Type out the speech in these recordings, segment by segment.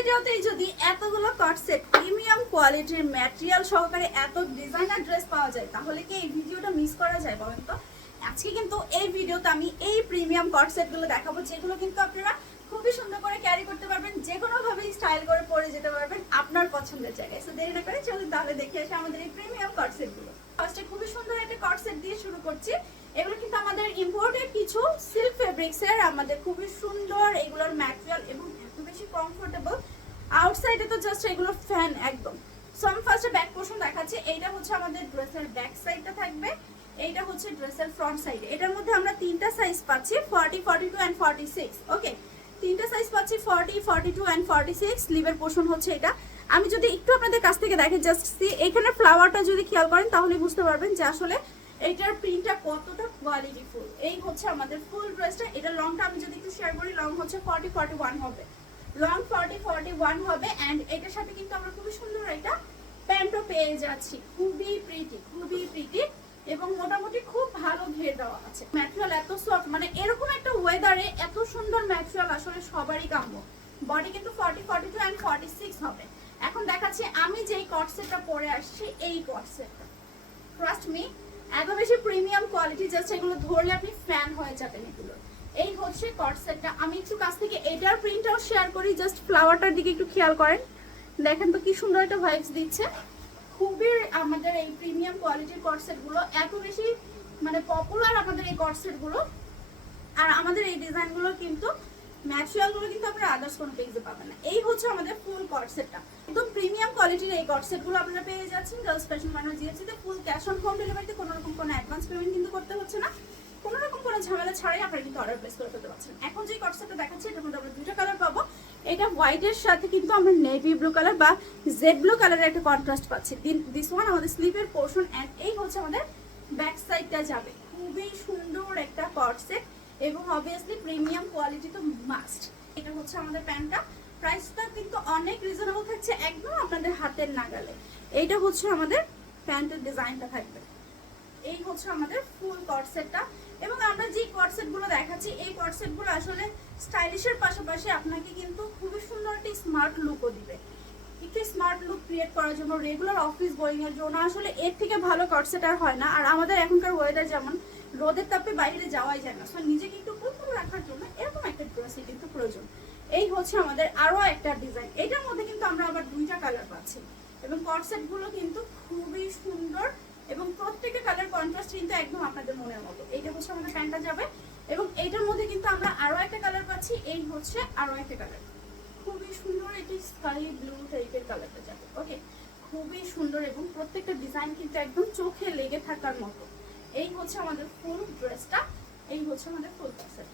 ভিডিওতেই যদি এতগুলো কট সেট প্রিমিয়াম কোয়ালিটির ম্যাটেরিয়াল সহকারে এত ডিজাইনার ড্রেস পাওয়া যায় তাহলে কি এই ভিডিওটা মিস করা যায় বলেন তো? আজকে কিন্তু এই ভিডিওতে আমি এই প্রিমিয়াম কট সেটগুলো দেখাবো, যেগুলো কিন্তু আপনারা খুবই সুন্দর করে ক্যারি করতে পারবেন, যে কোনো ভাবে স্টাইল করে পরে যেতে পারবেন আপনার পছন্দের জায়গায়। সো দেরি না করে চলুন তাহলে দেখে আসি আমাদের এই প্রিমিয়াম কট সেটগুলো। ফার্স্টে খুবই সুন্দর একটা কট সেট দিয়ে শুরু করছি। এগুলো কিন্তু আমাদের ইম্পোর্টেড কিছু সিল্ক ফেব্রিক্সের, আমাদের খুবই সুন্দর এগুলোর ম্যাটেরিয়াল এবং এত বেশি কমফোর্টেবল। আউটসাইডে তো জাস্ট এগুলো ফ্যান একদম। সো আমি ফার্স্টে ব্যাক পোর্শন দেখাচ্ছি। এইটা হচ্ছে আমাদের ড্রেসের ব্যাক সাইডটা থাকবে, এইটা হচ্ছে ড্রেসের ফ্রন্ট সাইড। এটার মধ্যে আমরা তিনটা সাইজ পাচ্ছি, 40, 42 এন্ড 46। ওকে, তিনটা সাইজ পাচ্ছি, 40, 42 এন্ড 46। স্লিভের পোর্শন হচ্ছে এটা। আমি যদি একটু আপনাদের কাছ থেকে দেখে জাস্ট সি, এখানে ফ্লাওয়ারটা যদি খেয়াল করেন তাহলে বুঝতে পারবেন যে আসলে এইটার প্রিন্টটা কতটা কোয়ালিটিফুল। এই হচ্ছে আমাদের ফুল ড্রেসটা। এটা লংটা আমি যদি একটু শেয়ার করি, লং হচ্ছে 40, 41 হবে, লং 40, 41 হবে। এন্ড এটার সাথে কিন্তু আমরা খুবই সুন্দর একটা প্যান্টও পেয়ে যাচ্ছি, খুবই প্রিটি, খুবই প্রিটি এবং মোটামুটি খুব ভালো ঘের দেওয়া আছে। ম্যাটেরিয়াল এত সফট, মানে এরকম একটা ওয়েদারে এত সুন্দর ম্যাটেরিয়াল আসলে সবারই কাম্য। বডি কিন্তু 40, 42 এন্ড 46 হবে। এখন দেখাচ্ছি আমি যেই কট সেটটা পরে আসছি, এই কট সেটটা ট্রাস্ট মি এত বেশি প্রিমিয়াম কোয়ালিটি, জাস্ট এগুলো ধরলে আপনি ফ্যান হয়ে যাবেন এগুলো। এই হচ্ছে কট সেটটা। আমি একটু কাছ থেকে এটার প্রিন্টটাও শেয়ার করি, জাস্ট ফ্লাওয়ারটার দিকে একটু খেয়াল করেন, দেখেন তো কি সুন্দর একটা ভাইবস দিচ্ছে। খুবই আমাদের এই প্রিমিয়াম কোয়ালিটির কট সেটগুলো এত বেশি মানে পপুলার আমাদের এই কট সেটগুলো। আর আমাদের এই ডিজাইনগুলো কিন্তু ম্যাটেরিয়ালগুলো কিন্তু আপনারা আদার্স কোনো পেজে পাবেন না। এই হচ্ছে আমাদের ফুল কট সেটটা, একদম প্রিমিয়াম কোয়ালিটির এই কট সেটগুলো আপনারা পেয়ে যাচ্ছেন গার্লস ফ্যাশন বানার জিএসসিতে। ফুল ক্যাশ অন হোম ডেলিভারিতে, কোনো রকম কোনো অ্যাডভান্স পেমেন্ট কিন্তু করতে হচ্ছে না, কোনো রকম কোনো ঝামেলা ছাড়াই আপনারা কিন্তু অর্ডার প্লেস করে ফেলতে পারছেন। এখন যে কট সেটটা দেখাচ্ছি এটার মধ্যে আমরা দুটো কালার পাবো। এটা হোয়াইটের সাথে কিন্তু আমরা নেভি ব্লু কালার বা জেড ব্লু কালারের একটা কন্ট্রাস্ট পাচ্ছি। দিস ওয়ান আমাদের স্লিভের পোর্শন এন্ড এই হচ্ছে আমাদের ব্যাক সাইডটা যাবে। খুবই সুন্দর একটা কট সেট এবং অবভিয়াসলি প্রিমিয়াম কোয়ালিটি তো মাস্ট। এটা হচ্ছে আমাদের প্যান্টটা, প্রাইসটা কিন্তু অনেক রিজনেবল থাকছে, একদম আপনাদের হাতের নাগালে। এইটা হচ্ছে আমাদের প্যান্টের ডিজাইনটা থাকবে। এই হচ্ছে আমাদের ফুল কট সেটটা। এবং আমরা যে কট সেটগুলো দেখাচ্ছি এই কট সেটগুলো আসলে স্টাইলিশের পাশাপাশি আপনাকে কিন্তু খুবই সুন্দর একটা স্মার্ট লুকও দিবে। একটু স্মার্ট লুক ক্রিয়েট করার জন্য, রেগুলার অফিস গোয়িং এর জন্য আসলে এর থেকে ভালো কট সেট আর হয় না। আর আমাদের এখনকার ওয়েদার যেমন, রোদের তাপে বাইরে যাওয়াই যায় না, সো নিজেকে একটু কুল রাখার জন্য এরকম একটা ড্রেসই কিন্তু প্রয়োজন। এই হচ্ছে আমাদের আরো একটা ডিজাইন। এটার মধ্যে কিন্তু আমরা আবার দুইটা কালার পাচ্ছি এবং কট সেটগুলো কিন্তু খুবই সুন্দর এবং প্রত্যেকটা কালার কন্ট্রাস্ট কিন্তু একদম আপনাদের মনের মতো। এইটা হচ্ছে আমাদের প্যান্টটা যাবে এবং এইটার মধ্যে কিন্তু আমরা আরো একটা কালার পাচ্ছি। এই হচ্ছে আরো একটা কালার, খুবই সুন্দর, এটি স্কাই ব্লু টাইপের কালারটা যাবে। ওকে, খুবই সুন্দর এবং প্রত্যেকটা ডিজাইন কিন্তু একদম চোখে লেগে থাকার মতো। এই হচ্ছে আমাদের ফুল ড্রেসটা, এই হচ্ছে আমাদের ফুল ড্রেসটা।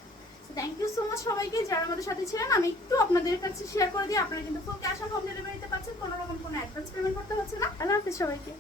So thank you so much সবাইকে যারা আমাদের সাথে ছিলেন। আমি একটু আপনাদের কাছে শেয়ার করে দিই, আপনারা কিন্তু ফুল ক্যাশ অন হোম ডেলিভারিতে পাচ্ছেন, কোনো রকম কোনো অ্যাডভান্স পেমেন্ট করতে হচ্ছে না। আল্লাহ হাফেজ সবাইকে।